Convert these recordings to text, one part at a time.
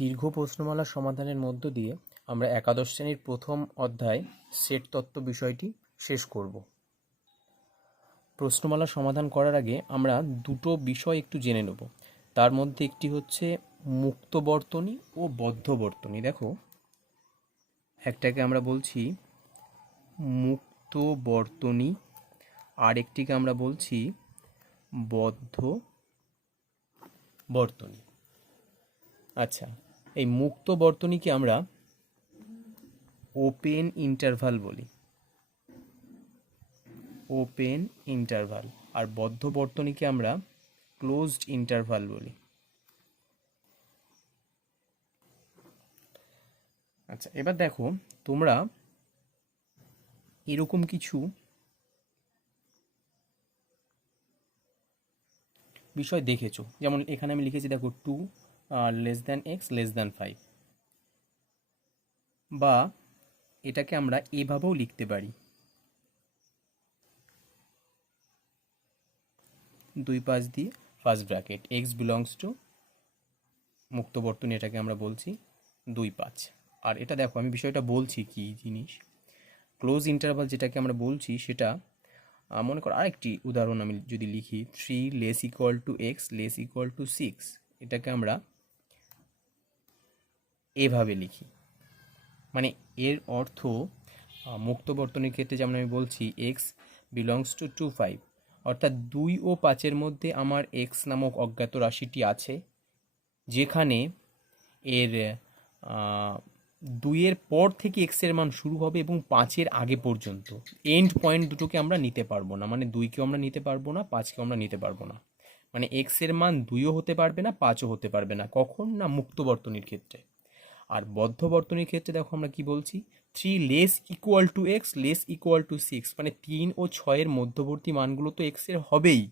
দীর্ঘ প্রশ্নমালা সমাধানের মধ্য দিয়ে আমরা একাদশ শ্রেণীর প্রথম অধ্যায় সেট তত্ত্ব বিষয়টি শেষ করব। প্রশ্নমালা সমাধান করার আগে আমরা দুটো বিষয় একটু জেনে নেব। তার মধ্যে একটি হচ্ছে মুক্ত বর্তনী ও বদ্ধ বর্তনী। দেখো, একটাকে আমরা বলছি মুক্ত বর্তনী, আর একটিকে আমরা বলছি বদ্ধ বর্তনী। আচ্ছা, এই মুক্ত বর্তনীকে আমরা ওপেন ইন্টারভাল বলি, ওপেন ইন্টারভাল, আর বদ্ধ বর্তনীকে আমরা ক্লোজড ইন্টারভাল বলি। আচ্ছা, এবার দেখো, তোমরা এরকম কিছু বিষয় দেখেছো, যেমন এখানে আমি লিখেছি, দেখো 2 x <5, বা এটাকে আমরা এভাবেও লিখতে পারি, 2 পাশ দিয়ে first bracket x belongs to মুক্ত বর্তনী, এটাকে আমরা বলছি 2 5। আর এটা দেখো, আমি বিষয়টা বলছি কি জিনিস, ক্লোজ ইন্টারভাল যেটাকে আমরা বলছি সেটা মনে করো আরেকটি উদাহরণ আমি যদি লিখি, 3 <= x <= 6, এটাকে আমরা এভাবে লিখি। মানে এর অর্থ মুক্ত বর্তনীর ক্ষেত্রে যেমন আমি বলছি x বিলংস টু 2 5, অর্থাৎ 2 ও 5-এর মধ্যে আমার x নামক অজ্ঞাত রাশিটি আছে, যেখানে এর 2-এর পর থেকে x-এর মান শুরু হবে এবং 5-এর আগে পর্যন্ত। এন্ড পয়েন্ট দুটোকে আমরা নিতে পারবো না, মানে 2-কেও আমরা নিতে পারবো না, 5-কেও আমরা নিতে পারবো না। মানে x-এর মান 2ও হতে পারবে না, 5ও হতে পারবে না। কখন না? মুক্ত বর্তনীর ক্ষেত্রে। আর বদ্ধ বর্তনীর ক্ষেত্রে দেখো আমরা কি বলছি, 3 <= x <= 6, মানে 3 ও 6-এর মধ্যবর্তী মানগুলো তো x-এর হবেই,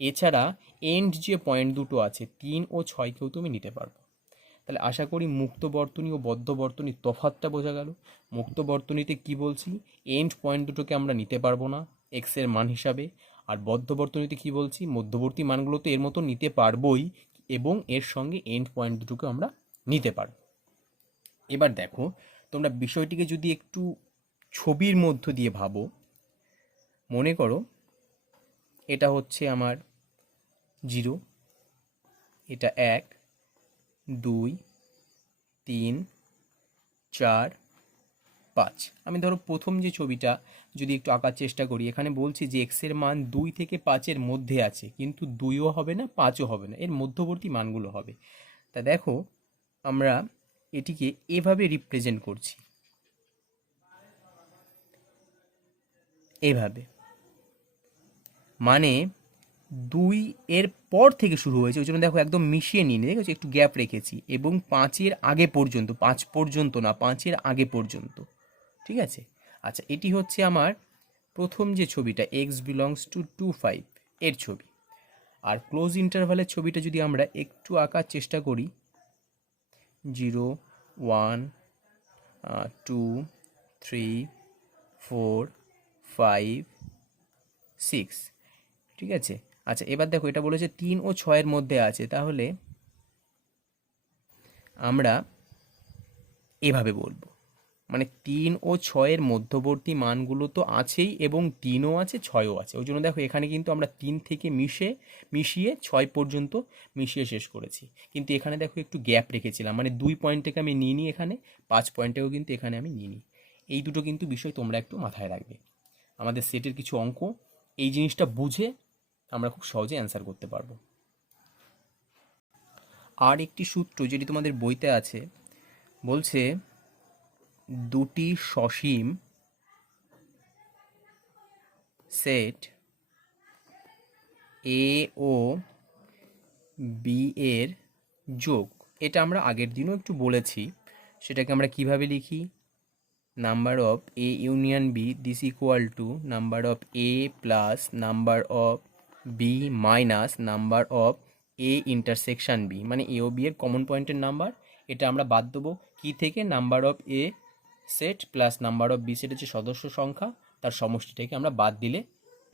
এছাড়া এন্ড যে পয়েন্ট দুটো আছে 3 ও 6-কেও তুমি নিতে পারবো। তাহলে আশা করি মুক্ত বর্তনী ও বদ্ধ বর্তনীর তফাৎটা বোঝা গেল। মুক্ত বর্তনীতে কি বলছি, এন্ড পয়েন্ট দুটোকে আমরা নিতে পারবো না x-এর মান হিসাবে, আর বদ্ধ বর্তনীতে কি বলছি, মধ্যবর্তী মানগুলো তো এর মতো নিতে পারবোই এবং এর সঙ্গে এন্ড পয়েন্ট দুটোকে আমরা নিতে পারবো। এবার দেখো, তোমরা বিষয়টিকে যদি একটু ছবির মধ্য দিয়ে ভাবো, মনে করো এটা হচ্ছে আমার 0, এটা 1 2 3 4 5। আমি ধরো প্রথম যে ছবিটা যদি একটু আঁকার চেষ্টা করি, এখানে বলছি যে x-এর মান 2 থেকে 5-এর মধ্যে আছে, কিন্তু 2ও হবে না, 5ও হবে না, এর মধ্যবর্তী মানগুলো হবে। তা দেখো, আমরা এটিকে এভাবে রিপ্রেজেন্ট করছি, এভাবে, মানে 2-এর পর থেকে শুরু হয়েছে, ওই জন্য দেখো একদম মিশিয়ে নিয়ে দেখেছি, একটু গ্যাপ রেখেছি, এবং 5-এর আগে পর্যন্ত, 5 পর্যন্ত না, 5-এর আগে পর্যন্ত। ঠিক আছে? আচ্ছা, এটি হচ্ছে আমার প্রথম যে ছবিটা, x বিলংস টু 2 5 এর ছবি। আর ক্লোজ ইন্টারভালের ছবিটা যদি আমরা একটু আঁকার চেষ্টা করি, 0 1 2 3 4 5 6। ঠিক আছে? আচ্ছা, এবার দেখো, এটা বলেছে 3 ও 6-এর মধ্যে আছে, তাহলে আমরা এভাবে বলবো, মানে 3 ও 6-এর মধ্যবর্তী মানগুলো তো আছেই, এবং 3ও আছে, 6ও আছে। ওই জন্য দেখো, এখানে কিন্তু আমরা 3 থেকে মিশিয়ে 6 পর্যন্ত মিশিয়ে শেষ করেছি, কিন্তু এখানে দেখো একটু গ্যাপ রেখেছিলাম, মানে 2 পয়েন্ট থেকে আমি নিয়ে নিই এখানে, 5 পয়েন্টেও কিন্তু এখানে আমি নিয়ে নিই। এই দুটো কিন্তু বিষয় তোমরা একটু মাথায় রাখবে। আমাদের সেটের কিছু অঙ্ক এই জিনিসটা বুঝে আমরা খুব সহজে অ্যান্সার করতে পারবো। আর একটি সূত্র যেটি তোমাদের বইতে আছে, বলছে দুটি সসীম সেট এ ও বি এর যোগ। এটা আমরা আগের দিনও একটু বলেছি, সেটাকে আমরা কিভাবে লিখি, number of A union B this equal to number of A plus number of B minus number of A intersection B, মানে এ ও বি এর কমন পয়েন্টের নাম্বার। এটা আমরা বাদ দেবো কি থেকে, number of A set plus number of B সেটের যে সদস্য সংখ্যা তার সমষ্টিটাকে আমরা বাদ দিলে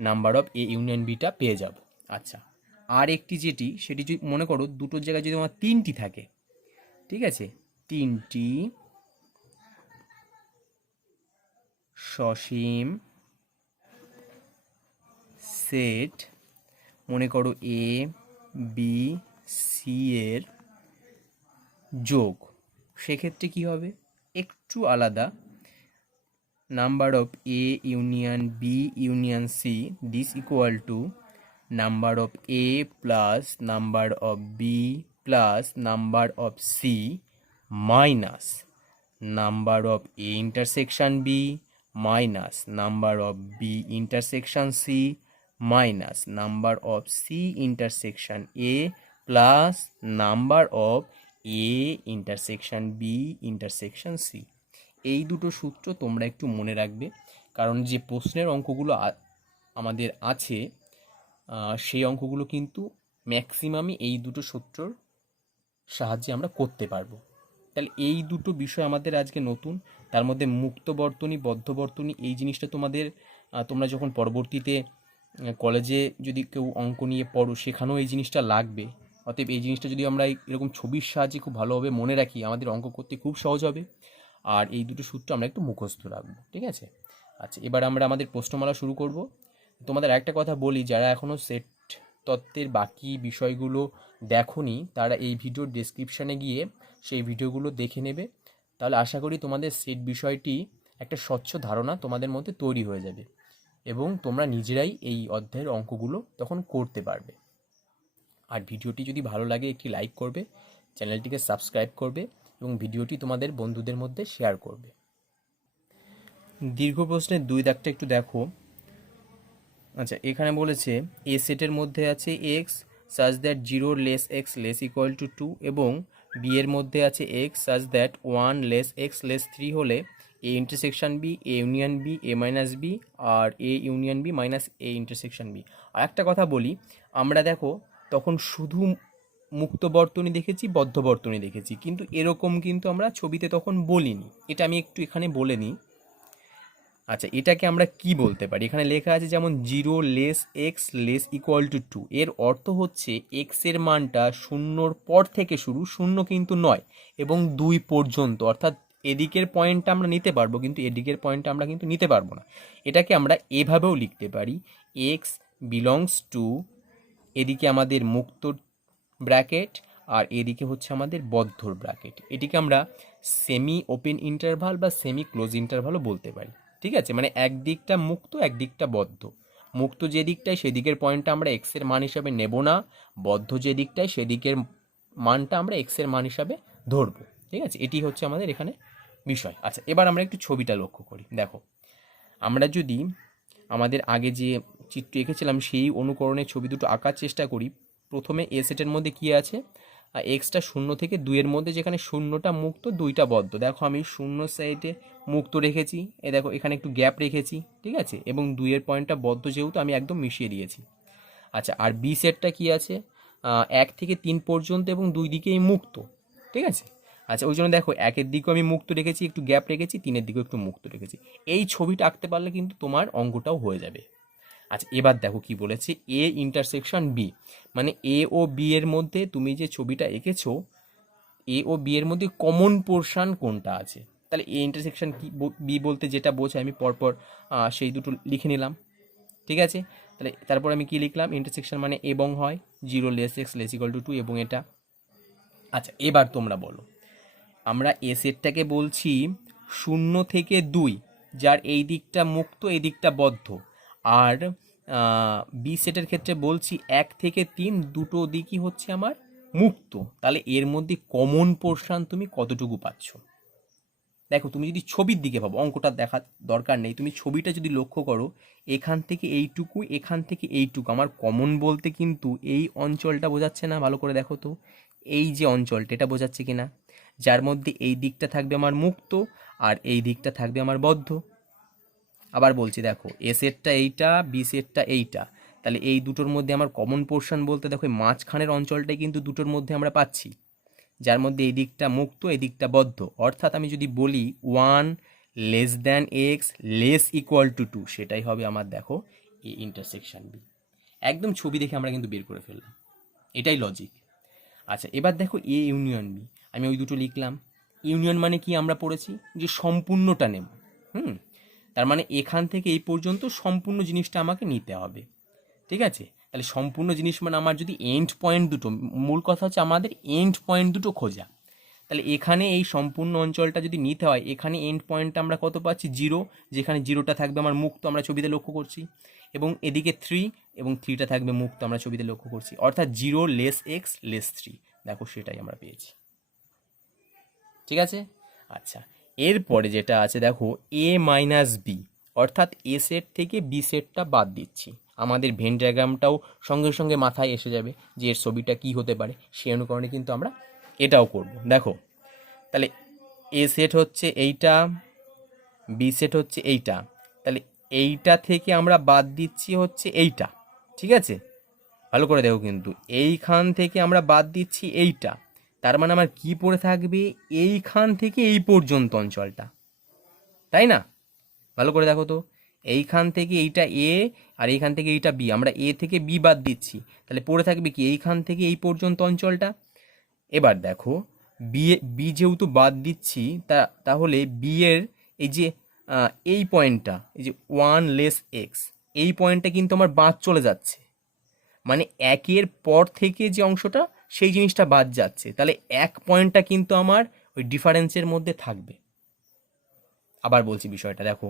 নাম্বার অফ এ ইউনিয়ন বিটা পেয়ে যাব। আচ্ছা, আর একটি যেটি, সেটি যদি মনে করো দুটোর জায়গায় যদি আমার 3টি থাকে, ঠিক আছে, তিনটি সসীম সেট মনে করো এ বি সি এর যোগ, সেক্ষেত্রে কি হবে, একটু আলাদা, number of A union B union C this equal to number of A plus number of B plus number of C minus number of A intersection B minus number of B intersection C minus number of C intersection A plus number of A intersection B intersection C. এই দুটো সূত্র তোমরা একটু মনে রাখবে, কারণ যে প্রশ্নের অঙ্কগুলো আমাদের আছে সেই অঙ্কগুলো কিন্তু ম্যাক্সিমামই এই দুটো সূত্রর সাহায্যে আমরা করতে পারবো। তাহলে এই দুটো বিষয় আমাদের আজকে নতুন, তার মধ্যে মুক্ত বর্তনী বদ্ধ বর্তনী এই জিনিসটা তোমাদের তোমরা যখন পরবর্তীতে কলেজে যদি কেউ অঙ্ক নিয়ে পড়ো সেখানেও এই জিনিসটা লাগবে। অতএব এই জিনিসটা যদি আমরা এরকম ছবির সাহায্যে খুব ভালোভাবে মনে রাখি আমাদের অঙ্ক করতে খুব সহজ হবে। আর এই দুটো সূত্র আমরা একটু মুখস্থ রাখবো, ঠিক আছে। আচ্ছা, এবার আমরা আমাদের প্রশ্নমালা শুরু করব। তোমাদের একটা কথা বলি, যারা এখনও সেট তত্ত্বের বাকি বিষয়গুলো দেখোনি তারা এই ভিডিওর ডেসক্রিপশানে গিয়ে সেই ভিডিওগুলো দেখে নেবে, তাহলে আশা করি তোমাদের সেট বিষয়টি একটা স্বচ্ছ ধারণা তোমাদের মধ্যে তৈরি হয়ে যাবে এবং তোমরা নিজেরাই এই অধ্যায়ের অঙ্কগুলো তখন করতে পারবে। আর ভিডিওটি যদি ভালো লাগে একটি লাইক করবে, চ্যানেলটিকে সাবস্ক্রাইব করবে এবং ভিডিওটি তোমাদের বন্ধুদের মধ্যে শেয়ার করবে। দীর্ঘ প্রশ্নের 2 দাগটা একটু দেখো। আচ্ছা, এখানে বলেছে এ সেটের মধ্যে আছে x such that 0 less x less equal to 2 এবং বি এর মধ্যে আছে x such that 1 less x less 3 হলে A intersection B A union B A minus B আর A union B minus A intersection B. আর একটা কথা বলি, আমরা দেখো তখন শুধু মুক্ত বর্তনী দেখেছি বদ্ধ বর্তনী দেখেছি, কিন্তু এরকম কিন্তু আমরা ছবিতে তখন বলিনি, এটা আমি একটু এখানে বলে নিই। আচ্ছা, এটাকে আমরা কি বলতে পারি, এখানে লেখা আছে যেমন 0 less x less equal to 2, এর অর্থ হচ্ছে এক্সের মানটা শূন্যর পর থেকে শুরু, শূন্য কিন্তু নয়, এবং 2 পর্যন্ত, অর্থাৎ এদিকের পয়েন্টটা আমরা নিতে পারবো কিন্তু এদিকের পয়েন্টটা আমরা কিন্তু নিতে পারবো না। এটাকে আমরা এভাবেও লিখতে পারি, এক্স বিলংস টু, এদিকে আমাদের মুক্তর ব্র্যাকেট আর এদিকে হচ্ছে আমাদের বদ্ধর ব্র্যাকেট, এটিকে আমরা সেমি ওপেন ইন্টারভাল বা সেমি ক্লোজ ইন্টারভালও বলতে পারি, ঠিক আছে। মানে একদিকটা মুক্ত একদিকটা বদ্ধ, মুক্ত যে দিকটায় সেদিকের পয়েন্টটা আমরা এক্সের মান হিসাবে নেব না, বদ্ধ যে দিকটায় সেদিকের মানটা আমরা এক্সের মান হিসাবে ধরবো, ঠিক আছে। এটি হচ্ছে আমাদের এখানে বিষয়। আচ্ছা, এবার আমরা একটু ছবিটা লক্ষ্য করি। দেখো, আমরা যদি আমাদের আগে যে চিত্র এঁকেছিলাম সেই অনুকরণের ছবি দুটো আঁকার চেষ্টা করি, প্রথমে এ সেটের মধ্যে কী আছে, এক্সটা 0 থেকে 2-এর মধ্যে, যেখানে 0টা মুক্ত 2টা বদ্ধ। দেখো আমি 0 সাইডে মুক্ত রেখেছি, এ দেখো এখানে একটু গ্যাপ রেখেছি, ঠিক আছে, এবং 2-এর পয়েন্টটা বদ্ধ যেহেতু আমি একদম মিশিয়ে দিয়েছি। আচ্ছা, আর বি সেটটা কী আছে, 1 থেকে 3 পর্যন্ত এবং 2 দিকেই মুক্ত, ঠিক আছে। আচ্ছা, ওই জন্য দেখো 1-এর দিকেও আমি মুক্ত রেখেছি, একটু গ্যাপ রেখেছি, 3-এর দিকেও একটু মুক্ত রেখেছি। এই ছবিটা আঁকতে পারলে কিন্তু তোমার অঙ্কটাও হয়ে যাবে। আচ্ছা, এবার দেখো কি বলেছে, এ ইন্টারসেকশন বি, মানে এ ও বি এর মধ্যে তুমি যে ছবিটা এঁকেছো এ ও বি এর মধ্যে কমন পোর্শন কোনটা আছে। তাহলে এ ইন্টারসেকশন কি বি বলতে যেটা বোঝায় আমি পরপর সেই দুটো লিখে নিলাম, ঠিক আছে। তাহলে তারপর আমি কি লিখলাম, ইন্টারসেকশন মানে এবং হয় 0 less x less equal to 2 এবং এটা। আচ্ছা, এবার তোমরা বলো, আমরা এ সেটটাকে বলছি 0 থেকে 2, যার এই দিকটা মুক্ত এই দিকটা বদ্ধ, আর বি সেটের ক্ষেত্রে বলছি 1 থেকে 3 দুটো দিকই হচ্ছে আমার মুক্ত। তাহলে এর মধ্যে কমন পোর্শন তুমি কতটুকু পাচ্ছ। দেখো, তুমি যদি ছবির দিকে ভাবো, অঙ্কটা দেখার দরকার নেই, তুমি ছবিটা যদি লক্ষ্য করো, এখান থেকে এইটুকু এখান থেকে এইটুকু আমার কমন বলতে কিন্তু এই অঞ্চলটা বোঝাচ্ছে না, ভালো করে দেখো তো, এই যে অঞ্চলটা এটা বোঝাচ্ছে কিনা, যার মধ্যে এই দিকটা থাকবে আমার মুক্ত আর এই দিকটা থাকবে আমার বদ্ধ। আবার বলছি, দেখো এ সেটটা এইটা বি সেটটা এইটা, তাহলে এই দুটোর মধ্যে আমার কমন পোর্শন বলতে দেখো মাঝখানের অঞ্চলটাই কিন্তু দুটোর মধ্যে আমরা পাচ্ছি, যার মধ্যে এই দিকটা মুক্ত এই দিকটা বদ্ধ। অর্থাৎ আমি যদি বলি 1 less than x less equal to 2, সেটাই হবে আমার দেখো এ ইন্টারসেকশন বি। একদম ছবি দেখে আমরা কিন্তু বের করে ফেললাম, এটাই লজিক। আচ্ছা, এবার দেখো এ ইউনিয়ন বি, আমি ওই দুটো লিখলাম। ইউনিয়ন মানে কি আমরা পড়েছি যে সম্পূর্ণটা নেব। তার মানে এখান থেকে এই পর্যন্ত সম্পূর্ণ জিনিসটা আমাকে নিতে হবে, ঠিক আছে। তাহলে সম্পূর্ণ জিনিস মানে আমার যদি এন্ড পয়েন্ট দুটো, মূল কথা হচ্ছে আমাদের এন্ড পয়েন্ট দুটো খোঁজা। তাহলে এখানে এই সম্পূর্ণ অঞ্চলটা যদি নিতে হয়, এখানে এন্ড পয়েন্টটা আমরা কত পাচ্ছি 0, যেখানে 0টা থাকবে আমার মুক্ত, আমরা ছবিতে লক্ষ্য করছি, এবং এদিকে 3 এবং 3টা থাকবে মুক্ত, আমরা ছবিতে লক্ষ্য করছি, অর্থাৎ 0 লেস x লেস 3, দেখো সেটাই আমরা পেয়েছি, ঠিক আছে। আচ্ছা, এরপরে যেটা আছে দেখো a মাইনাস বি, অর্থাৎ এ সেট থেকে বি সেটটা বাদ দিচ্ছি। আমাদের ভেন ডায়াগ্রামটাও সঙ্গে সঙ্গে মাথায় এসে যাবে যে এর ছবিটা কি হতে পারে, সেই অনুকরণে কিন্তু আমরা এটাও করব। দেখো তাহলে এ সেট হচ্ছে এইটা, বি সেট হচ্ছে এইটা, তাহলে এইটা থেকে আমরা বাদ দিচ্ছি হচ্ছে এইটা, ঠিক আছে। ভালো করে দেখো কিন্তু এইখান থেকে আমরা বাদ দিচ্ছি এইটা, তার মানে আমার কি পড়ে থাকবে এইখান থেকে এই পর্যন্ত অঞ্চলটা, তাই না? ভালো করে দেখো তো, এইখান থেকে এইটা এ আর এইখান থেকে এইটা বি, আমরা এ থেকে বি বাদ দিচ্ছি, তাহলে পড়ে থাকবে কি এইখান থেকে এই পর্যন্ত অঞ্চলটা। এবার দেখো বি যেহেতু বাদ দিচ্ছি, তাহলে বি এর এই যে এই পয়েন্টটা, এই যে 1 লেস এক্স, এই পয়েন্টটা কিন্তু আমার বাদ চলে যাচ্ছে, মানে একের পর থেকে যে অংশটা সেই জিনিসটা বাদ যাচ্ছে, তাহলে এক পয়েন্টটা কিন্তু আমার ওই ডিফারেন্সের মধ্যে থাকবে। আবার বলছি বিষয়টা দেখো,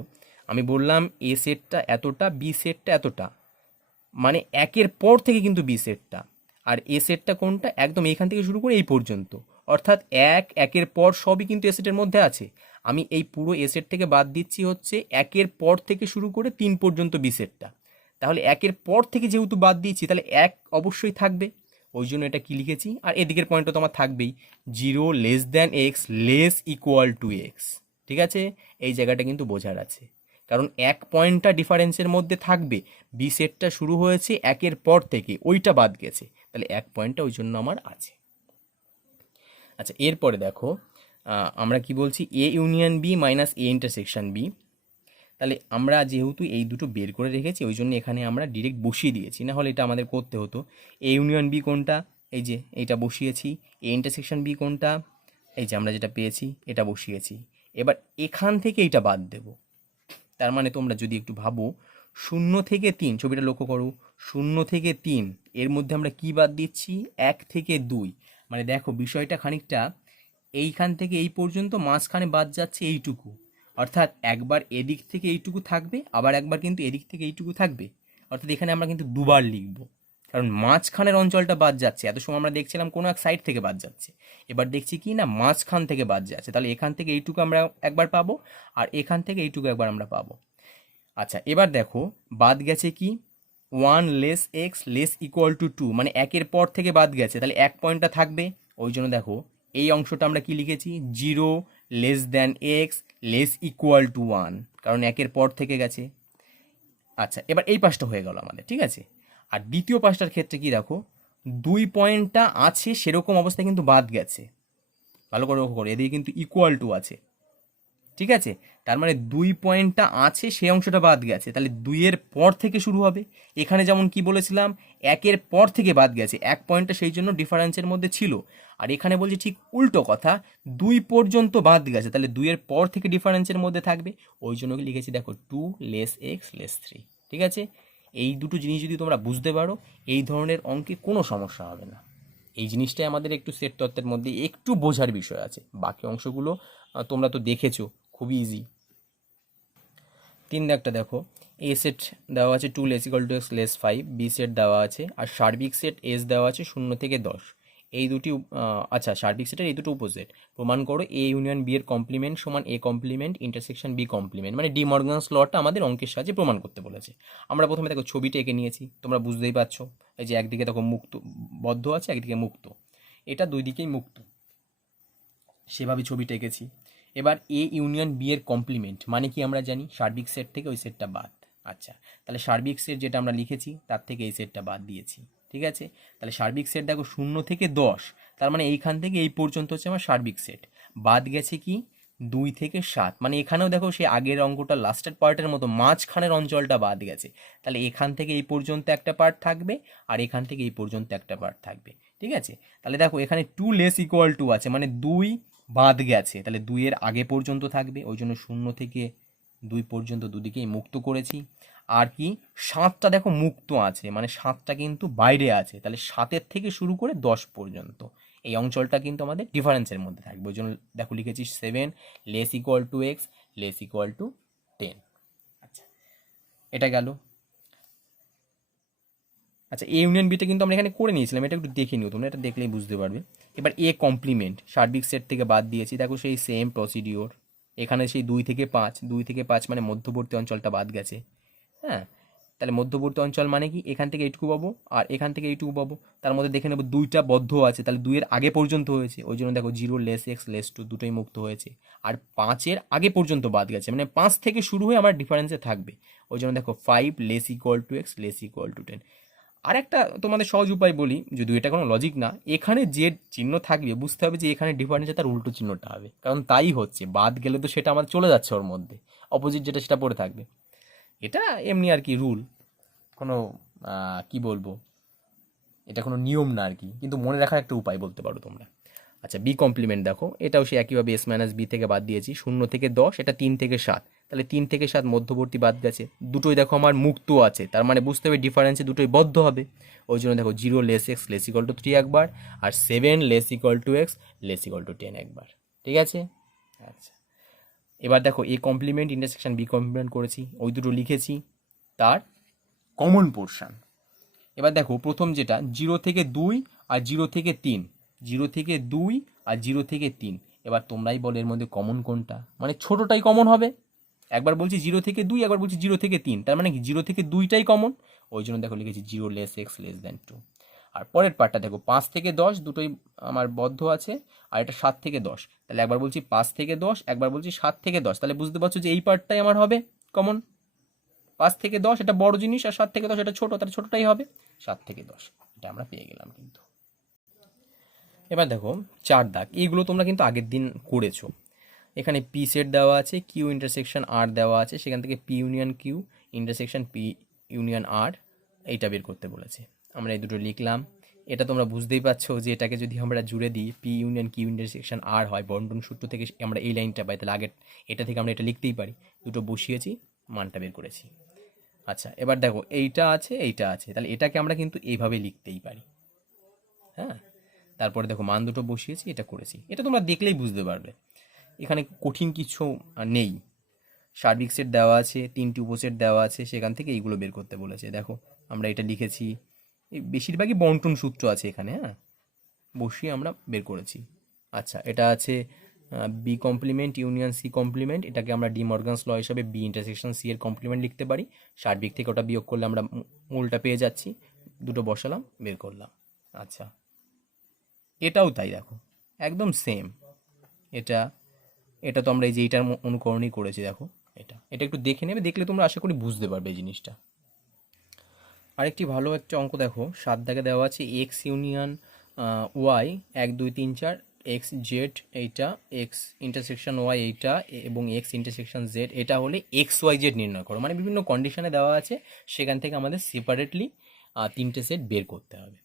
আমি বললাম এ সেটটা এতটা, বি সেটটা এতটা, মানে একের পর থেকে কিন্তু বি সেটটা, আর এ সেটটা কোনটা একদম এইখান থেকে শুরু করে এই পর্যন্ত, অর্থাৎ একের পর সবই কিন্তু এ সেটের মধ্যে আছে। আমি এই পুরো এ সেট থেকে বাদ দিচ্ছি হচ্ছে একের পর থেকে শুরু করে 3 পর্যন্ত বি সেটটা, তাহলে একের পর থেকে যেহেতু বাদ দিচ্ছি তাহলে এক অবশ্যই থাকবে, ওই জন্য এটা কি লিখেছি। আর এদিকের পয়েন্টটা তো আমার থাকবেই, 0 less than x less equal to x, ঠিক আছে। এই জায়গাটা কিন্তু বোঝার আছে, কারণ এক পয়েন্টটা ডিফারেন্সের মধ্যে থাকবে, বি সেটটা শুরু হয়েছে একের পর থেকে, ওইটা বাদ গেছে, তাহলে এক পয়েন্টটা ওই জন্য আমার আছে। আচ্ছা, এরপরে দেখো আমরা কি বলছি, A union B minus A intersection B. তাহলে আমরা যেহেতু এই দুটো বের করে রেখেছি ওই জন্য এখানে আমরা ডিরেক্ট বসিয়ে দিয়েছি, না হলে এটা আমাদের করতে হতো। এ ইউনিয়ন বি কোনটা, এই যে এইটা বসিয়েছি, এ ইন্টারসেকশন বি কোনটা, এই যে আমরা যেটা পেয়েছি এটা বসিয়েছি। এবার এখান থেকে এইটা বাদ দেব, তার মানে তোমরা যদি একটু ভাবো 0 থেকে 3, ছবিটা লক্ষ্য করো, 0 থেকে 3 এর মধ্যে আমরা কি বাদ দিচ্ছি 1 থেকে 2, মানে দেখো বিষয়টা খানিকটা এইখান থেকে এই পর্যন্ত মাঝখানে বাদ যাচ্ছে এইটুকু, অর্থাৎ একবার এদিক থেকে এইটুকু থাকবে, আবার একবার কিন্তু এদিক থেকে এইটুকু থাকবে, অর্থাৎ এখানে আমরা কিন্তু দুবার লিখব, কারণ মাঝখানের অঞ্চলটা বাদ যাচ্ছে। এত সময় আমরা দেখছিলাম কোনো এক সাইড থেকে বাদ যাচ্ছে, এবার দেখছি কি না মাঝখান থেকে বাদ যাচ্ছে, তাহলে এখান থেকে এইটুকু আমরা একবার পাবো, আর এখান থেকে এইটুকু একবার আমরা পাবো। আচ্ছা, এবার দেখো বাদ গেছে কি 1 less x less equal to 2, মানে একের পর থেকে বাদ গেছে, তাহলে এক পয়েন্টটা থাকবে, ওই জন্য দেখো এই অংশটা আমরা কি লিখেছি 0 less than x less equal two 1, কারণ একের পর থেকে গেছে। আচ্ছা, এবার এই পাশটা হয়ে গেল আমাদের, ঠিক আছে। আর দ্বিতীয় পাশটার ক্ষেত্রে কি দেখো 2 পয়েন্টটা আছে সেরকম অবস্থায় কিন্তু বাদ গেছে, ভালো করে লক্ষ্য করো, এদিকে কিন্তু ইকুয়াল টু আছে, ঠিক আছে। তার মানে 2 পয়েন্টটা আছে সেই অংশটা বাদ গেছে, তাহলে 2 এর পর থেকে শুরু হবে। এখানে যেমন কি বলেছিলাম একের পর থেকে বাদ গেছে, এক পয়েন্টটা সেই জন্য ডিফারেন্সের মধ্যে ছিল, আর এখানে বলছি ঠিক উল্টো কথা, 2 পর্যন্ত বাদ গেছে, তাহলে 2 এর পর থেকে ডিফারেন্সের মধ্যে থাকবে, ওই জন্য লিখেছি দেখো 2 লেস এক্স লেস 3, ঠিক আছে। এই দুটো জিনিস যদি তোমরা বুঝতে পারো এই ধরনের অঙ্কে কোনো সমস্যা হবে না। এই জিনিসটাই আমাদের একটু সেট তত্ত্বের মধ্যে একটু বোঝার বিষয় আছে, বাকি অংশগুলো তোমরা তো দেখেছো, খুবই ইজি। 3 দাগটা দেখো, এ সেট দেওয়া আছে 2 less equal to x less 5, B set দেওয়া আছে, আর সার্বিক সেট এস দেওয়া আছে 0 থেকে 10। এই দুটি আচ্ছা, সার্বিক সেটের এই দুটো উপসেট প্রমাণ করো এ ইউনিয়ন বি এর কমপ্লিমেন্ট সমান A complement intersection B complement, মানে ডি মর্গানস লটা আমাদের অঙ্কের সাহায্যে প্রমাণ করতে বলেছে। আমরা প্রথমে দেখো ছবিটা এঁকে নিয়েছি, তোমরা বুঝতেই পারছো, এই যে একদিকে দেখো মুক্ত বদ্ধ আছে, একদিকে মুক্ত, এটা দুই দিকেই মুক্ত, সেভাবে ছবিটা এঁকেছি। এবার এ ইউনিয়ন বি এর কমপ্লিমেন্ট মানে কি আমরা জানি সার্বিক সেট থেকে ওই সেটটা বাদ। আচ্ছা, তাহলে সার্বিক সেট যেটা আমরা লিখেছি তার থেকে এই সেটটা বাদ দিয়েছি, ঠিক আছে। তাহলে সার্বিক সেট দেখো 0 থেকে 10, তার মানে এইখান থেকে এই পর্যন্ত হচ্ছে আমার সার্বিক সেট, বাদ গেছে কি 2 থেকে 7, মানে এখানেও দেখো সেই আগের অঙ্কটা লাস্টের পার্টের মতো মাঝখানের অঞ্চলটা বাদ গেছে, তাহলে এখান থেকে এই পর্যন্ত একটা পার্ট থাকবে, আর এখান থেকে এই পর্যন্ত একটা পার্ট থাকবে, ঠিক আছে, তাহলে দেখো এখানে 2 লেস ইকুয়াল টু আছে, মানে 2 বাদ গেছে, তাহলে 2 এর আগে পর্যন্ত থাকবে, ওই জন্য 0 থেকে 2 পর্যন্ত দুদিকেই মুক্ত করেছি। আর কি 7টা দেখো মুক্ত আছে, মানে 7টা কিন্তু বাইরে আছে, তাহলে 7-এর থেকে শুরু করে 10 পর্যন্ত এই অঞ্চলটা কিন্তু আমাদের ডিফারেন্সের মধ্যে থাকবে, ওই জন্য দেখো লিখেছি 7 less equal to x less equal to 10। আচ্ছা, এটা গেল। আচ্ছা, এ ইউনিয়ন বিটা কিন্তু আমরা এখানে করে নিয়েছিলাম, এটা একটু দেখে নিও, তোমরা এটা দেখলেই বুঝতে পারবে। এবার এ কমপ্লিমেন্ট সার্বিক সেট থেকে বাদ দিয়েছি, দেখো সেই সেম প্রসিডিওর, এখানে সেই 2 থেকে 5, 2 থেকে 5 মানে মধ্যবর্তী অঞ্চলটা বাদ গেছে। হ্যাঁ, তাহলে মধ্যবর্তী অঞ্চল মানে কি, এখান থেকে এইটুকু পাবো আর এখান থেকে এইটুকু পাবো, তার মধ্যে দেখে নেবো 2টা বদ্ধ আছে, তাহলে 2 এর আগে পর্যন্ত হয়েছে, ওই জন্য দেখো 0 লেস এক্স লেস 2 দুটোই মুক্ত হয়েছে। আর 5-এর আগে পর্যন্ত বাদ গেছে, মানে 5 থেকে শুরু হয়ে আমার ডিফারেন্সে থাকবে, ওই জন্য দেখো 5 less equal to x less equal to 10। আর একটা তোমাদের সহজ উপায় বলি, যদিও এটা কোনো লজিক না, এখানে যে চিহ্ন থাকবে বুঝতে হবে যে এখানে ডিফারেন্সে তার উল্টো চিহ্নটা হবে, কারণ তাই হচ্ছে, বাদ গেলে তো সেটা আমাদের চলে যাচ্ছে ওর মধ্যে, অপোজিট যেটা সেটা পড়ে থাকবে। এটা এমনি আর কি রুল, কোনো কি বলবো, এটা কোনো নিয়ম না আর কি, কিন্তু মনে রাখার একটা উপায় বলতে পারো তোমরা। আচ্ছা, বি কমপ্লিমেন্ট দেখো, এটাও সে একইভাবে এস মাইনাস বি থেকে বাদ দিয়েছি, 0 থেকে 10, এটা 3 থেকে 7, তাহলে 3 থেকে 7 মধ্যবর্তী বাদ গেছে, দুটোই দেখো আমার মুক্ত আছে, তার মানে বুঝতে হবে ডিফারেন্সে দুটোই বদ্ধ হবে, ওই জন্য দেখো 0 less x less equal to 3 একবার, আর 7 less equal to x less equal to 10 একবার। ঠিক আছে। আচ্ছা, এবার দেখো A complement intersection B complement করেছি, ওই দুটো লিখেছি, তার কমন পোর্শন। এবার দেখো প্রথম যেটা 0 থেকে 2 আর 0 থেকে 3, 0 থেকে 2 আর 0 থেকে 3, এবার তোমরাই বলো এর মধ্যে কমন কোনটা, মানে ছোটটাই কমন হবে। একবার বলছি 0 থেকে 2, একবার বলছি 0 থেকে 3, তার মানে কি 0 থেকে 2টাই কমন, ওই জন্য দেখো লিখেছি 0 লেস এক্স লেস দ্যান 2। আর পরের পার্টটা দেখো 5 থেকে 10 দুটোই আমার বদ্ধ আছে, আর এটা 7 থেকে 10, তাহলে একবার বলছি 5 থেকে 10, একবার বলছি 7 থেকে 10, তাহলে বুঝতে পারছো যে এই পার্টটাই আমার হবে কমন। 5 থেকে 10 এটা বড় জিনিস, আর 7 থেকে 10 এটা ছোট, তাহলে ছোটটাই হবে 7 থেকে 10, এটা আমরা পেয়ে গেলাম কিন্তু। এবার দেখো 4 দাগ, এইগুলো তোমরা কিন্তু আগের দিন করেছো। এখানে পি সেট দেওয়া আছে, কিউ ইন্টারসেকশন আর দেওয়া আছে, সেখান থেকে P union Q intersection P union আর এইটা বের করতে বলেছে, আমরা এই দুটো লিখলাম। এটা তোমরা বুঝতেই পারছো যে এটাকে যদি আমরা জুড়ে দিই পি ইউনিয়ন কিউ ইন্টারসেকশন আর হয়, বন্টন সূত্র থেকে আমরা এই লাইনটা পাই, তাহলে আগের এটা থেকে আমরা এটা লিখতেই পারি, দুটো বসিয়েছি, মানটা বের করেছি। আচ্ছা, এবার দেখো এইটা আছে এইটা আছে, তাহলে এটাকে আমরা কিন্তু এইভাবে লিখতেই পারি। হ্যাঁ, তারপরে দেখো মান দুটো বসিয়েছি, এটা করেছি, এটা তোমরা দেখলেই বুঝতে পারবে, এখানে কঠিন কিছু নেই। সার্বিক সেট দেওয়া আছে, 3টি উপসেট দেওয়া আছে, সেখান থেকে এইগুলো বের করতে বলেছে, দেখো আমরা এটা লিখেছি, এই বেশিরভাগই বন্টন সূত্র আছে এখানে, হ্যাঁ, বসিয়ে আমরা বের করেছি। আচ্ছা, এটা আছে B complement union C complement, এটাকে আমরা ডি মর্গানস ল হিসাবে বি ইন্টারসেকশন সি এর কমপ্লিমেন্ট লিখতে পারি, সার্বিক থেকে ওটা বিয়োগ করলে আমরা মূলটা পেয়ে যাচ্ছি, দুটো বসালাম বের করলাম। আচ্ছা, এটাও তাই দেখো একদম সেম, এটা এটা তো আমরা এই যে এইটার অনুকরণই করেছি, দেখো এটা এটা একটু দেখে নেবে, দেখলে তোমরা আশা করি বুঝতে পারবে এই জিনিসটা। আরেকটি ভালো একটা অঙ্ক দেখো, 7 দাগে দেওয়া আছে x union y 1 2 3 4, x z এইটা, এক্স ইন্টারসেকশন ওয়াই এইটা, এবং এক্স ইন্টারসেকশন জেড এটা হলে এক্স ওয়াই জেড নির্ণয় করো, মানে বিভিন্ন কন্ডিশনে দেওয়া আছে, সেখান থেকে আমাদের সেপারেটলি 3টে সেট বের করতে হবে।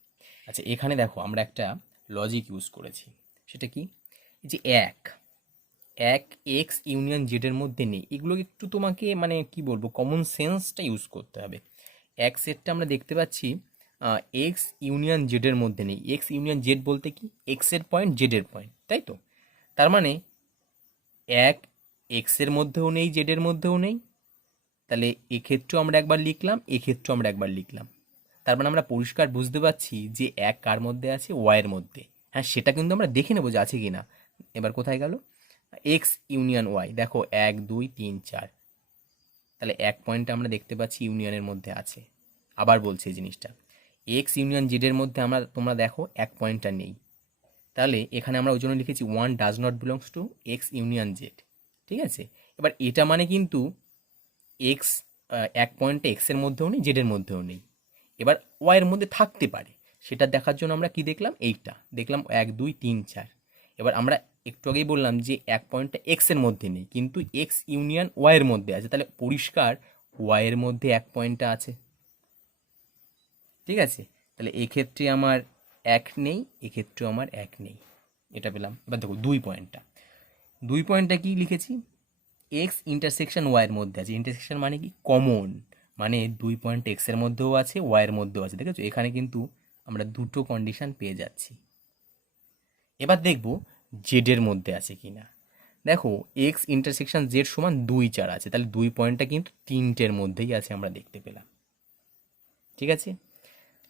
আচ্ছা, এখানে দেখো আমরা একটা লজিক ইউজ করেছি, সেটা কি, এই যে এক এক এক্স ইউনিয়ন জেডের মধ্যে নেই, এগুলো একটু তোমাকে মানে কি বলবো কমন সেন্সটা ইউজ করতে হবে। এক সেটটা আমরা দেখতে পাচ্ছি এক্স ইউনিয়ন জেডের মধ্যে নেই, এক্স ইউনিয়ন জেড বলতে কি এক্সের পয়েন্ট জেডের পয়েন্ট, তাই তো, তার মানে এক এক্সের মধ্যেও নেই জেডের মধ্যেও নেই, তাহলে এক্ষেত্রেও আমরা একবার লিখলাম, এক্ষেত্রেও আমরা একবার লিখলাম, তার মানে আমরা পরিষ্কার বুঝতে পারছি যে এক কার মধ্যে আছে, ওয়াইয়ের মধ্যে। হ্যাঁ, সেটা কিন্তু আমরা দেখে নেবো যে আছে কি না। এবার কোথায় গেল এক্স ইউনিয়ন ওয়াই, দেখো 1 2 3 4, তাহলে এক পয়েন্টটা আমরা দেখতে পাচ্ছি ইউনিয়নের মধ্যে আছে। আবার বলছি এই জিনিসটা, এক্স ইউনিয়ন জেডের মধ্যে তোমরা দেখো এক পয়েন্টটা নেই, তাহলে এখানে আমরা ওই জন্য লিখেছি 1 does not belongs to x union Z. ঠিক আছে, এবার এটা মানে কিন্তু এক্স এক পয়েন্টটা এক্সের মধ্যেও নেই জেডের মধ্যেও নেই, এবার ওয়াইয়ের মধ্যে থাকতে পারে, সেটা দেখার জন্য আমরা কি দেখলাম, এইটা দেখলাম 1 2 3 4। এবার আমরা একটু আগেই বললাম যে এক পয়েন্টটা এক্সের মধ্যে নেই, কিন্তু এক্স ইউনিয়ন ওয়াইয়ের মধ্যে আছে, তাহলে পরিষ্কার ওয়াইয়ের মধ্যে এক পয়েন্টটা আছে। ঠিক আছে, তাহলে এক্ষেত্রে আমার এক নেই, এক্ষেত্রেও আমার এক নেই, এটা পেলাম। এবার দেখো 2 পয়েন্টটা, 2 পয়েন্টটা কি লিখেছি, এক্স ইন্টারসেকশন ওয়াইয়ের মধ্যে আছে। ইন্টারসেকশন মানে কি, কমন, মানে 2 পয়েন্ট এক্সের মধ্যেও আছে, ওয়াইয়ের মধ্যেও আছে। দেখেছো, এখানে কিন্তু আমরা দুটো কন্ডিশন পেয়ে যাচ্ছি। এবার দেখব জেডের মধ্যে আছে কি না। দেখো এক্স ইন্টারসেকশন জেড সমান 2, 4 আছে, তাহলে 2 পয়েন্টটা কিন্তু 3টের মধ্যেই আছে, আমরা দেখতে পেলাম। ঠিক আছে,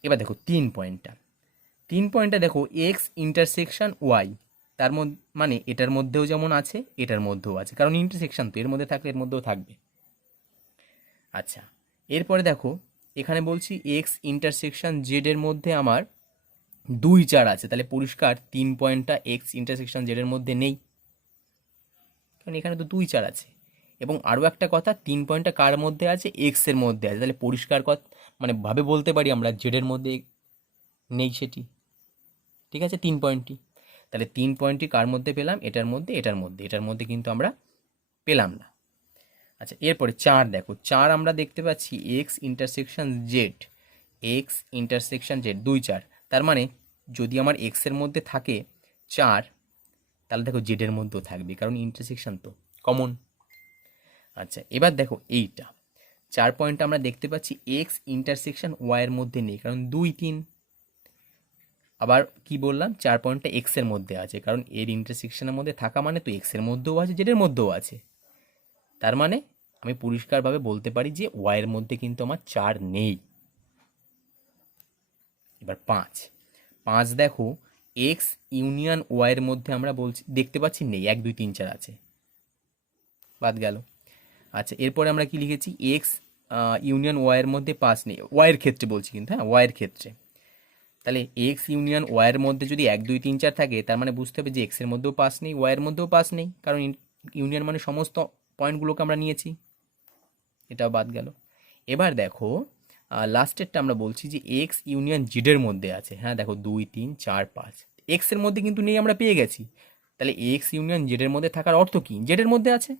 এবার দেখো 3 পয়েন্টটা, 3 পয়েন্টটা দেখো এক্স ইন্টারসেকশন ওয়াই, তার মধ্যে মানে এটার মধ্যেও যেমন আছে এটার মধ্যেও আছে, কারণ ইন্টারসেকশন তো, এর মধ্যে থাকলে এর মধ্যেও থাকবে। আচ্ছা, এরপরে দেখো এখানে বলছি এক্স ইন্টারসেকশন জেড এর মধ্যে আমার 2, 4 আছে, তাহলে পরিষ্কার 3 পয়েন্টটা এক্স ইন্টারসেকশন জেড এর মধ্যে নেই, কারণ এখানে তো 2, 4 আছে। এবং আরও একটা কথা, 3 পয়েন্টটা কার মধ্যে আছে, এক্স এর মধ্যে আছে, তাহলে পরিষ্কার কথা মানে ভাবে বলতে পারি আমরা জেডের মধ্যে নেই সেটি। ঠিক আছে, 3 পয়েন্টটি, তাহলে 3 পয়েন্টটি কার মধ্যে পেলাম, এটার মধ্যে, এটার মধ্যে, এটার মধ্যে কিন্তু আমরা পেলাম না। আচ্ছা, এরপরে 4 দেখো, 4 আমরা দেখতে পাচ্ছি x intersection Z, x intersection Z 2, 4, তার মানে যদি আমার এক্সের মধ্যে থাকে 4, তাহলে দেখো জেডের মধ্যেও থাকবে, কারণ ইন্টারসেকশন তো কমন। আচ্ছা, এবার দেখো এইটা 4 পয়েন্টটা আমরা দেখতে পাচ্ছি এক্স ইন্টারসেকশন ওয়াইয়ের মধ্যে নেই, কারণ 2, 3। আবার কি বললাম, 4 পয়েন্টটা এক্সের মধ্যে আছে, কারণ এর ইন্টারসেকশনের মধ্যে থাকা মানে তো এক্সের মধ্যেও আছে, জেডের মধ্যেও আছে, তার মানে আমি পরিষ্কারভাবে বলতে পারি যে ওয়াইয়ের মধ্যে কিন্তু আমার 4 নেই। এবার 5, 5 দেখো এক্স ইউনিয়ন ওয়াইয়ের মধ্যে আমরা বলছি দেখতে পাচ্ছি নেই, 1, 2, 3, 4 আছে, বাদ গেল। আচ্ছা, এরপরে আমরা কি লিখেছি, এক্স ইউনিয়ন ওয়াইয়ের মধ্যে 5 নেই, ওয়াইয়ের ক্ষেত্রে বলছি কিন্তু, হ্যাঁ ওয়াইয়ের ক্ষেত্রে। তাহলে এক্স ইউনিয়ন ওয়াইয়ের মধ্যে যদি 1, 2, 3, 4 থাকে, তার মানে বুঝতে হবে যে এক্সের মধ্যেও 5 নেই, ওয়াইয়ের মধ্যেও 5 নেই, কারণ ইউনিয়ন মানে সমস্ত পয়েন্টগুলোকে আমরা নিয়েছি, এটাও বাদ গেল। এবার দেখো লাস্টেরটা আমরা বলছি যে এক্স ইউনিয়ন জেডের মধ্যে আছে। হ্যাঁ দেখো 2, 3, 4, 5 এক্সের মধ্যে কিন্তু নেই, আমরা পেয়ে গেছি। তাহলে এক্স ইউনিয়ন জেডের মধ্যে থাকার অর্থ কি, জেডের মধ্যে আছে।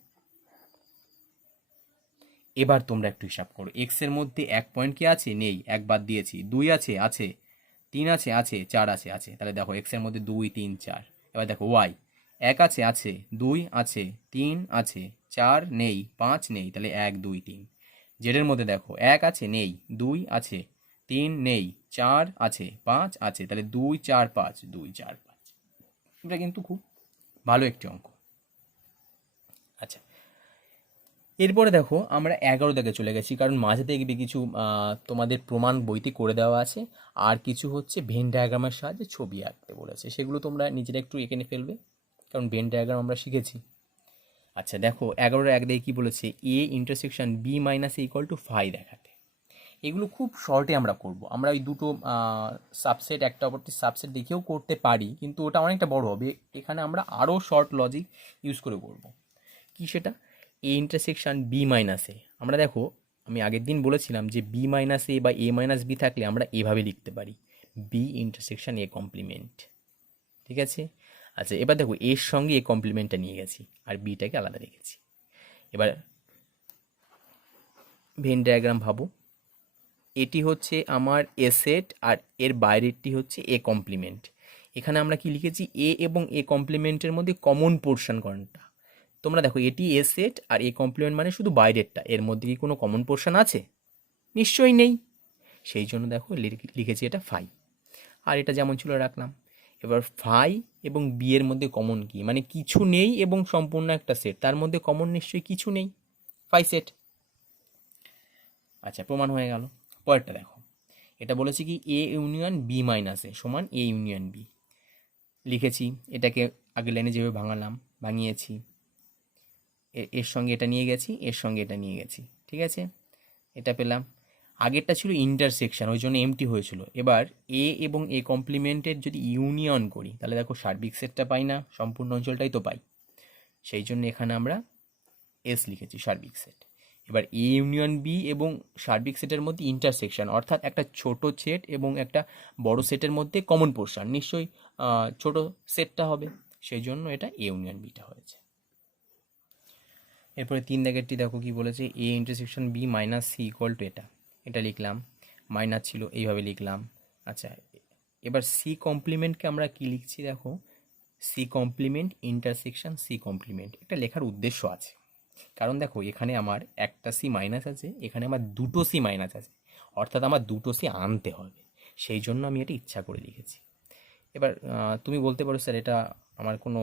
এবার তোমরা একটু হিসাব করো, এক্সের মধ্যে 1 পয়েন্ট কি আছে, নেই, 1 বাদ দিয়েছি, 2 আছে, আছে, 3 আছে, আছে, 4 আছে, আছে, তাহলে দেখো এক্সের মধ্যে 2, 3, 4। এবার দেখো ওয়াই, 1 আছে, আছে, 2 আছে, 3 আছে, 4 নেই, 5 নেই, তাহলে 1, 2, 3। জেডের মধ্যে দেখো 1 আছে, নেই, 2 আছে, 3 নেই, 4 আছে, 5 আছে, তাহলে 2, 4, 5, 2, 4, 5। এটা কিন্তু খুব ভালো একটি অঙ্ক। আচ্ছা, এরপরে দেখো আমরা 11 দাগে চলে গেছি, কারণ মাঝে দেখবে কিছু তোমাদের প্রমাণ বইতে করে দেওয়া আছে, আর কিছু হচ্ছে ভেন ডায়াগ্রামের সাহায্যে ছবি আঁকতে বলেছে, সেগুলো তোমরা নিজেরা একটু এঁকে ফেলবে, কারণ ভেন ডায়াগ্রাম আমরা শিখেছি। আচ্ছা দেখো 11-1 দেখে কী বলেছে, A intersection B minus A equal to phi দেখাতে। এগুলো খুব শর্টে আমরা করব, আমরা ওই দুটো সাবসেট একটা অপরটি সাবসেট দেখেও করতে পারি, কিন্তু ওটা অনেকটা বড় হবে, এখানে আমরা আরও শর্ট লজিক ইউজ করে করব। কি সেটা, এ ইন্টারসেকশন বি মাইনাস এ, আমরা দেখো আমি আগের দিন বলেছিলাম যে বি মাইনাস এ বা এ মাইনাস বি থাকলে আমরা এভাবে লিখতে পারি, বি ইন্টারসেকশন এ কমপ্লিমেন্ট। ঠিক আছে, আচ্ছা এবার দেখো এর সঙ্গে এ কমপ্লিমেন্টটা নিয়ে গেছি আর বিটাকে আলাদা রেখেছি। এবার ভেন ডায়াগ্রাম ভাবো, এটি হচ্ছে আমার এ সেট আর এর বাইরেরটি হচ্ছে এ কমপ্লিমেন্ট। এখানে আমরা কি লিখেছি, এ এবং এ কমপ্লিমেন্টের মধ্যে কমন পোর্শন কোনটা। তোমরা দেখো এটি এ সেট আর এ কমপ্লিমেন্ট মানে শুধু বাইরেরটা, এর মধ্যে কি কোনো কমন পোর্শন আছে, নিশ্চয়ই নেই। সেই জন্য দেখো লিখেছি এটা ফাই, আর এটা যেমন ছিল রাখলাম। এবার ফাই এবং বি এর মধ্যে কমন কি, মানে কিছু নেই এবং সম্পূর্ণ একটা সেট, তার মধ্যে কমন নিশ্চয়ই কিছু নেই, ফাই সেট। আচ্ছা প্রমাণ হয়ে গেল। পরেরটা দেখো, এটা বলেছি কি এ ইউনিয়ন বি মাইনাস এ সমান এ ইউনিয়ন বি, লিখেছি এটাকে আগের লাইনে যেভাবে ভাঙালাম ভাঙিয়েছি, এর সঙ্গে এটা নিয়ে গেছি, এর সঙ্গে এটা নিয়ে গেছি, ঠিক আছে, এটা পেলাম। আগেরটা ছিল ইন্টারসেকশন, ওই জন্য এমটি হয়েছিল। এবার এ এবং এ কমপ্লিমেন্টের যদি ইউনিয়ন করি, তাহলে দেখো সার্বিক সেটটা পাই না, সম্পূর্ণ অঞ্চলটাই তো পাই, সেই জন্য এখানে আমরা এস লিখেছি, সার্বিক সেট। এবার এ ইউনিয়ন বি এবং সার্বিক সেটের মধ্যে ইন্টারসেকশন, অর্থাৎ একটা ছোট সেট এবং একটা বড় সেটের মধ্যে কমন পোর্শন, নিশ্চয়ই ছোট সেটটা হবে, সেই জন্য এটা এ ইউনিয়ন বিটা হয়েছে। এরপরে 3 দাগেরটি দেখো কি বলেছে, A intersection B minus C equal to এটা, এটা লিখলাম, মাইনাস ছিল এইভাবে লিখলাম। আচ্ছা এবার সি কমপ্লিমেন্টকে আমরা কি লিখছি দেখো, C complement intersection C complement. এটা লেখার উদ্দেশ্য আছে, কারণ দেখো এখানে আমার একটা সি মাইনাস আছে, এখানে আমার দুটো সি মাইনাস আছে, অর্থাৎ আমার দুটো সি আনতে হবে, সেই জন্য আমি এটা ইচ্ছা করে লিখেছি। এবার তুমি বলতে পারো স্যার এটা আমার কোনো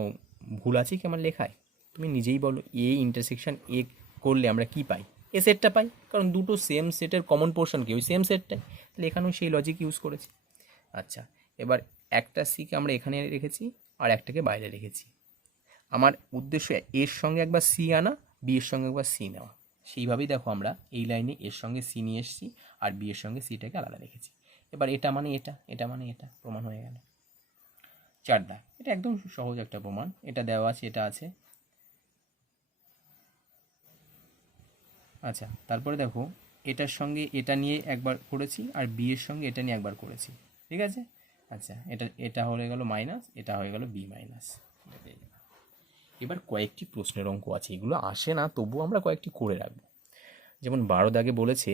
ভুল আছে কি আমার লেখায়? তুমি নিজেই বলো, এ ইন্টারসেকশন এ করলে আমরা কি পাই? এ সেটটা পাই, কারণ দুটো সেম সেটের কমন পোর্শন কি ওই সেম সেটটাই, তাহলে এখানেও সেই লজিক ইউজ করেছি। আচ্ছা, এবার একটা সিকে আমরা এখানে রেখেছি আর একটাকে বাইরে রেখেছি। আমার উদ্দেশ্য এর সঙ্গে একবার সি আনা, বি এর সঙ্গে একবার সি নেওয়া। সেইভাবেই দেখো আমরা এই লাইনে এর সঙ্গে সি নিয়ে এসেছি আর বি এর সঙ্গে সিটাকে আলাদা রেখেছি। এবার এটা মানে এটা, এটা মানে এটা, প্রমাণ হয়ে গেল। 4 দাগ, এটা একদম সহজ একটা প্রমাণ, এটা দেওয়া আছে, এটা আছে। আচ্ছা, তারপরে দেখো এটার সঙ্গে এটা নিয়ে একবার করেছি আর বি এর সঙ্গে এটা নিয়ে একবার করেছি, ঠিক আছে। আচ্ছা, এটা এটা হয়ে গেল মাইনাস, এটা হয়ে গেল বি মাইনাস। এবার কয়েকটি প্রশ্নের অঙ্ক আছে, এগুলো আসে না তবুও আমরা কয়েকটি করে রাখবো। যেমন 12 দাগে বলেছে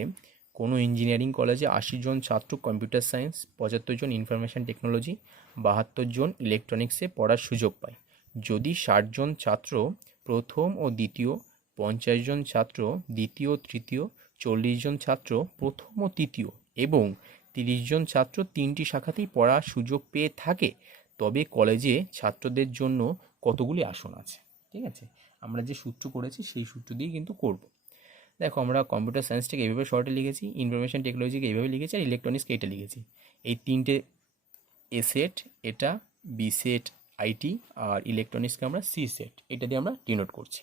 কোনো ইঞ্জিনিয়ারিং কলেজে 80 জন ছাত্র কম্পিউটার সায়েন্স, 75 জন ইনফরমেশন টেকনোলজি, 72 জন ইলেকট্রনিক্সে পড়ার সুযোগ পায়। যদি 60 জন ছাত্র প্রথম ও দ্বিতীয়, 50 জন ছাত্র দ্বিতীয় তৃতীয়, 40 জন ছাত্র প্রথম ও তৃতীয় এবং 30 জন ছাত্র তিনটি শাখাতেই পড়ার সুযোগ পেয়ে থাকে, তবে কলেজে ছাত্রদের জন্য কতগুলি আসন আছে? ঠিক আছে, আমরা যে সূত্র করেছি সেই সূত্র দিয়ে কিন্তু করব। দেখো আমরা কম্পিউটার সায়েন্সটাকে এইভাবে শর্টে লিখেছি, ইনফরমেশন টেকনোলজিকে এইভাবে লিখেছি, আর ইলেকট্রনিক্সকে এটা লিখেছি। এই তিনটে এ সেট, এটা বি সেট আইটি, আর ইলেকট্রনিক্সকে আমরা সি সেট, এটা দিয়ে আমরা ডিনোট করছি।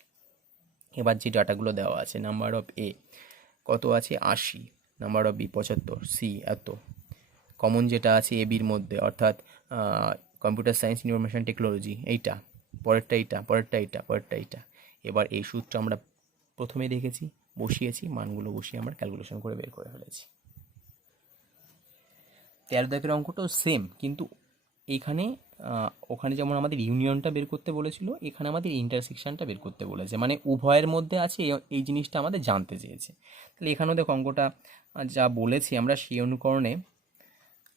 এবার যে ডাটাগুলো দেওয়া আছে, নাম্বার অফ এ কত আছে 80, নাম্বার অফ বি 75, সি এত, কমন যেটা আছে এ বির মধ্যে অর্থাৎ কম্পিউটার সায়েন্স ইনফরমেশন টেকনোলজি এইটা, পরেরটা এইটা, পরেরটা এইটা, পরেরটা এইটা। এবার এই সূত্র আমরা প্রথমে দেখেছি, বসিয়েছি, মানগুলো বসিয়ে আমরা ক্যালকুলেশন করে বের করে ফেলেছি। 13 দাগের অঙ্কটাও সেম, কিন্তু এইখানে ওখানে যেমন আমাদের ইউনিয়নটা বের করতে বলেছিল, এখানে আমাদের ইন্টারসেকশনটা বের করতে বলেছে, মানে উভয়ের মধ্যে আছে এই জিনিসটা আমাদের জানতে চেয়েছে। তাহলে এখানেও দেখো অঙ্কটা যা বলেছি আমরা সেই অনুকরণে,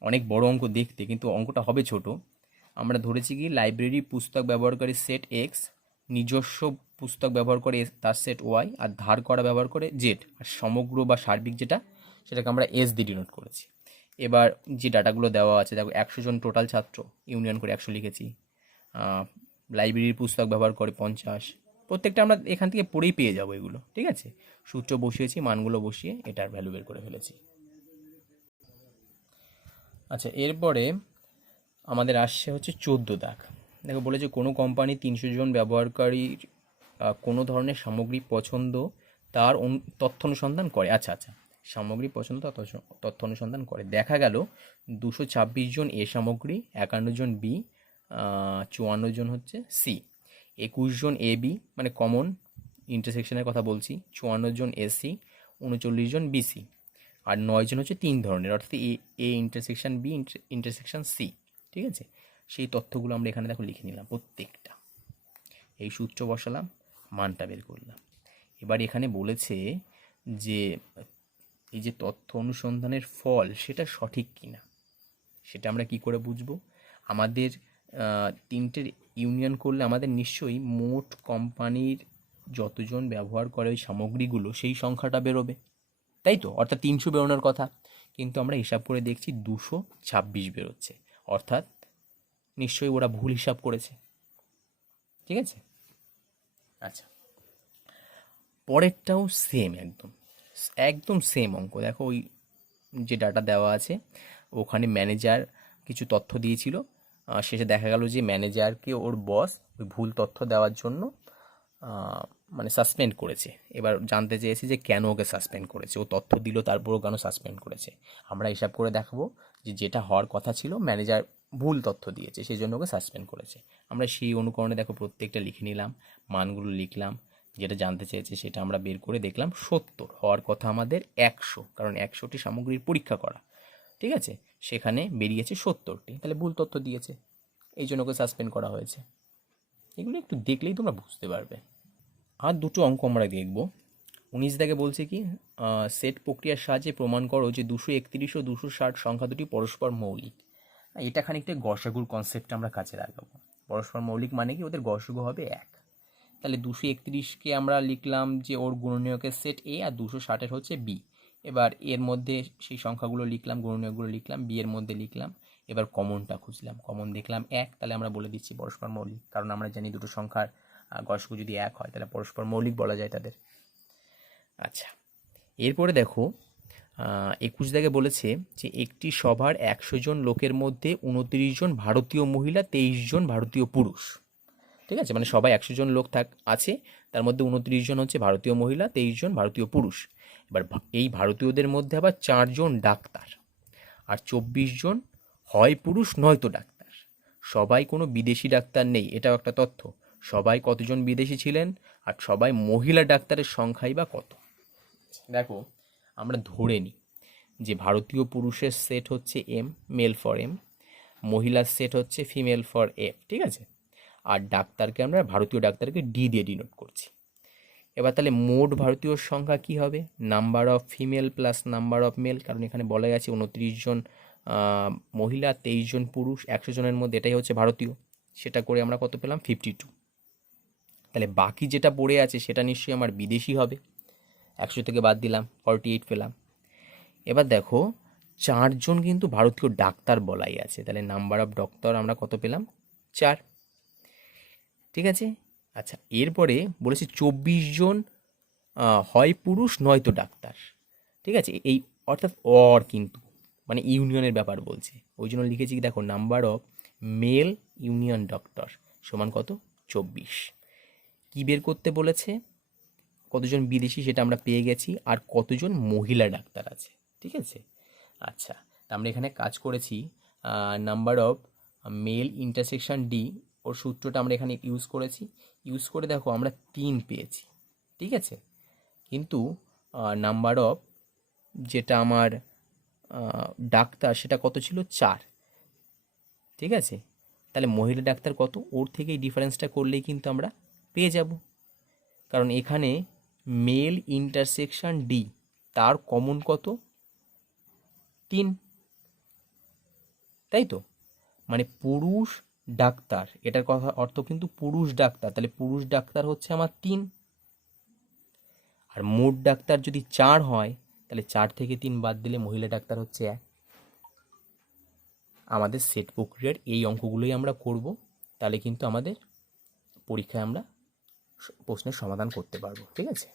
অনেক বড় অঙ্ক দেখতে, কিন্তু অঙ্কটা হবে ছোট। আমরা ধরেছি কি লাইব্রেরি পুস্তক ব্যবহারকারী সেট এক্স, নিজস্ব পুস্তক ব্যবহার করে তার সেট ওয়াই, আর ধার করা ব্যবহার করে জেড, আর সমগ্র বা সার্বিক যেটা সেটাকে আমরা এস দিয়ে ডিনোট করেছি। এবার যে ডাটাগুলো দেওয়া আছে দেখো, 100 জন টোটাল ছাত্র, ইউনিয়ন করে 100 লিখেছি, লাইব্রেরির পুস্তক ব্যবহার করে 50, প্রত্যেকটা আমরা এখান থেকে পড়েই পেয়ে যাবো এগুলো, ঠিক আছে। সূত্র বসিয়েছি, মানগুলো বসিয়ে এটার ভ্যালু বের করে ফেলেছি। আচ্ছা, এরপরে আমাদের আসছে হচ্ছে 14 দাগ। দেখো বলেছে কোনো কোম্পানি 300 জন ব্যবহারকারীর কোনো ধরনের সামগ্রী পছন্দ তার তথ্য অনুসন্ধান করে। আচ্ছা আচ্ছা, সামগ্রী পছন্দ তার তথ্য অনুসন্ধান করে, দেখা গেল 226 জন এ সামগ্রী, 51 জন বি, 54 জন হচ্ছে সি, 21 জন এ বি মানে কমন ইন্টারসেকশনের কথা বলছি, 54 জন এসি, 39 জন বিসি, আর 9 জন হচ্ছে 3 ধরনের, অর্থাৎ A intersection B intersection C, ঠিক আছে। সেই তথ্যগুলো আমরা এখানে দেখো লিখে নিলাম প্রত্যেকটা, এই সূত্র বসালাম, মানটা বের করলাম। এবার এখানে বলেছে যে এই যে তথ্য অনুসন্ধানের ফল সেটা সঠিক কিনা, সেটা আমরা কি করে বুঝবো? আমাদের তিনটের ইউনিয়ন করলে আমাদের নিশ্চয়ই মোট কোম্পানির যতজন ব্যবহার করে ওই সামগ্রীগুলো সেই সংখ্যাটা বেরোবে, তাই তো, অর্থাৎ 300 বেরোনোর কথা, কিন্তু আমরা হিসাব করে দেখছি 226 বেরোচ্ছে, অর্থাৎ নিশ্চয়ই ওরা ভুল হিসাব করেছে, ঠিক আছে। আচ্ছা, পরেরটাও সেম, একদম একদম সেম অঙ্ক। দেখো ওই যে ডাটা দেওয়া আছে ওখানে ম্যানেজার কিছু তথ্য দিয়েছিল, শেষে দেখা গেল যে ম্যানেজারকে ওর বস ওই ভুল তথ্য দেওয়ার জন্য মানে সাসপেন্ড করেছে। এবার জানতে চেয়েছি যে কেন ওকে সাসপেন্ড করেছে, ও তথ্য দিল তারপরও কেন সাসপেন্ড করেছে। আমরা হিসাব করে দেখাবো যে যেটা হওয়ার কথা ছিল ম্যানেজার ভুল তথ্য দিয়েছে, সেই জন্য ওকে সাসপেন্ড করেছে। আমরা সেই অনুকরণে দেখো প্রত্যেকটা লিখে নিলাম, মানগুলো লিখলাম, যেটা জানতে চেয়েছে সেটা আমরা বের করে দেখলাম 70, হওয়ার কথা আমাদের 100, কারণ 100টি সামগ্রীর পরীক্ষা করা, ঠিক আছে, সেখানে বেরিয়েছে 70টি, তাহলে ভুল তথ্য দিয়েছে, এই জন্য ওকে সাসপেন্ড করা হয়েছে। এগুলো একটু দেখলেই তোমরা বুঝতে পারবে। আর দুটো অঙ্ক আমরা দেখব। 19 দাগে বলছে কি সেট প্রক্রিয়ার সাহায্যে প্রমাণ করো যে 231 ও 260 সংখ্যা দুটি পরস্পর মৌলিক। এটা খানিকটা গসাগুর কনসেপ্টটা আমরা কাজে লাগাবো। পরস্পর মৌলিক মানে কি, ওদের গসাগু হবে 1। তাহলে 231কে আমরা লিখলাম যে ওর গুণনীয়কের সেট এ, আর 260 হচ্ছে বি। এবার এর মধ্যে সেই সংখ্যাগুলো লিখলাম, গুণনীয়কগুলো লিখলাম, বি এর মধ্যে লিখলাম। এবার কমনটা খুঁজলাম, কমন দেখলাম 1, তাহলে আমরা বলে দিচ্ছি পরস্পর মৌলিক, কারণ আমরা জানি দুটো সংখ্যার গসাগু যদি 1 হয় তাহলে পরস্পর মৌলিক বলা যায় তাদের। আচ্ছা, এরপরে দেখো 21 দাগে বলেছে যে একটি সভার 100 জন লোকের মধ্যে 29 জন ভারতীয় মহিলা, 23 জন ভারতীয় পুরুষ। ঠিক আছে, মানে সবাই 100 জন লোক আছে, তার মধ্যে 29 জন হচ্ছে ভারতীয় মহিলা, 23 জন ভারতীয় পুরুষ। এবার এই ভারতীয়দের মধ্যে আবার 4 জন ডাক্তার আর 24 জন হয় পুরুষ নয়তো ডাক্তার। সবাই কোনো বিদেশি ডাক্তার নেই, এটাও একটা তথ্য। সবাই কতজন বিদেশি ছিলেন, আর সবাই মহিলা ডাক্তারের সংখ্যাই বা কত। দেখো, আমরা ধরে নিই যে ভারতীয় পুরুষের সেট হচ্ছে এম, মেল ফর এম, মহিলার সেট হচ্ছে ফিমেল ফর এফ। ঠিক আছে, আর ডাক্তারকে আমরা ভারতীয় ডাক্তারকে ডি দিয়ে ডিনোট করছি। এবার তাহলে মোট ভারতীয় সংখ্যা কি হবে? Number of female plus number of male, কারণ এখানে বলা গেছে 29 জন মহিলা, 23 জন পুরুষ, 100 জনের মধ্যে এটাই হচ্ছে ভারতীয়। সেটা করে আমরা কত পেলাম? 52। তাহলে বাকি যেটা পড়ে আছে সেটা নিশ্চয়ই আমার বিদেশি হবে। 100 থেকে বাদ দিলাম, 48 পেলাম। এবার দেখো 4 জন কিন্তু ভারতীয় ডাক্তার বলাই আছে, তাহলে নাম্বার অফ ডক্টর আমরা কত পেলাম? 4। ঠিক আছে, আচ্ছা, এরপরে বলেছে 24 জন হয় পুরুষ নয়তো ডাক্তার। ঠিক আছে, এই অর্থাৎ কিন্তু মানে ইউনিয়নের ব্যাপার বলছে, ওই জন্য লিখেছি দেখো number of male union doctor সমান কত? 24। কী বের করতে বলেছে? কতজন বিদেশি সেটা আমরা পেয়ে গেছি, আর কতজন মহিলা ডাক্তার আছে। ঠিক আছে, আচ্ছা, তা আমরা এখানে কাজ করেছি number of male intersection D, ওর সূত্রটা আমরা এখানে ইউজ করেছি। ইউজ করে দেখো আমরা 3 পেয়েছি। ঠিক আছে, কিন্তু নাম্বার অফ যেটা আমার ডাক্তার সেটা কত ছিল? 4। ঠিক আছে, তাহলে মহিলা ডাক্তার কত? ওর থেকেই ডিফারেন্সটা করলেই কিন্তু আমরা পেয়ে যাব, কারণ এখানে মেল ইন্টারসেকশন ডি তার কমন কত? 3, তাই তো? মানে পুরুষ ডাক্তার, এটার কথা অর্থ কিন্তু পুরুষ ডাক্তার, তাহলে পুরুষ ডাক্তার হচ্ছে আমার 3। আর মোট ডাক্তার যদি 4 হয় তাহলে 4 থেকে 3 বাদ দিলে মহিলা ডাক্তার হচ্ছে 1। আমাদের সেট প্রক্রিয়ার এই অঙ্কগুলোই আমরা করব, তাহলে কিন্তু আমাদের পরীক্ষায় আমরা প্রশ্নের সমাধান করতে পারবো। ঠিক আছে।